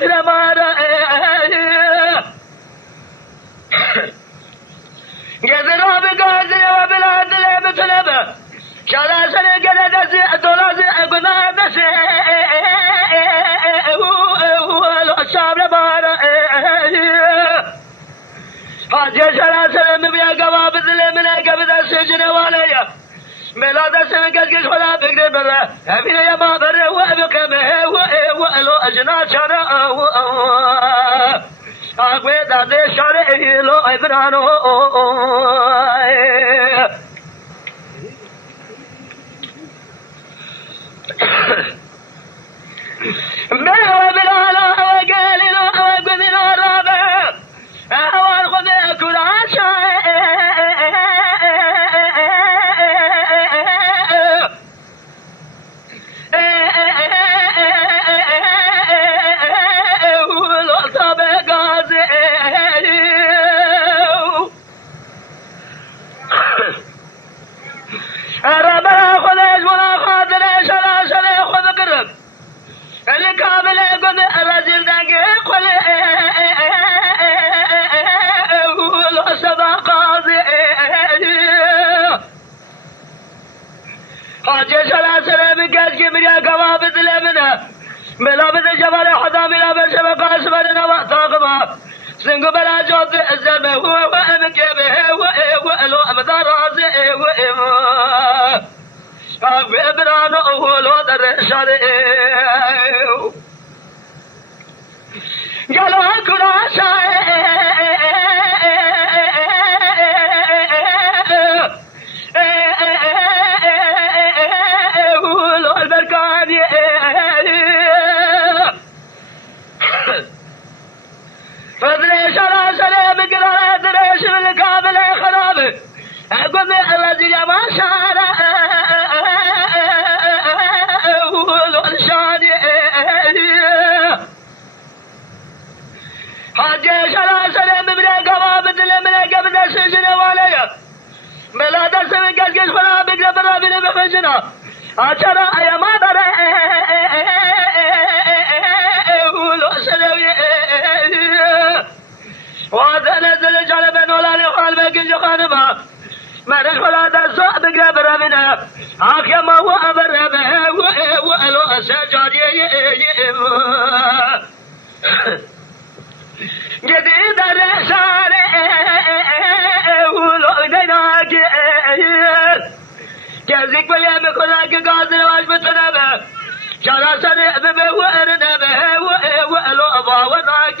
وتر مارا جذرا بقادر وبلاد لبتلبه شلاسل قدس دولز ابنا دس والصاب لبارا حاجة شلاسل مبيا قواب من قبض السجن واليا ميلاد سنقل خلا بقدر بره امين يا ما بره وابقمه ولو اجنا شرع اقوى داد شرع لو ابرانو ما بلالا وقال له وقبل الرابع اول خذ كل عشاء ربنا خذ ولا خاطر شلا خذ قرب اللي كامل يقول الرجل دقي قل ولو سبا قاضي حاجة شلا بقاس كبريا قوابد لمنها ملابد جبال حدا ملابد شبقا اسمرنا وقتاقما سنگو بلا جوز الزمه هو وامكبه ولو امدار رازي ابرانو هو در شارع قالوا كل ولو البركاني فدري شرع سلام قرار دريش من الكامل خرابه اقوم الذي ما شارع حاجة شلا سلام بلا قوابد لمن قبل السجن واليا ميلاد سمي قد خلا بقرب الرابين بخجنا أشرا يا ما دري ولو سلوي وهذا نزل جلب ولا لحال بقل جخانبا من خلا دسو بقرب الرابين آخر ما هو أمر به ولو أسجاد جديد الرسالة ولعناك كذلك واليوم كلاك قادر واجبتنا به شرع سنع به وأرنا به ولو أبا وناك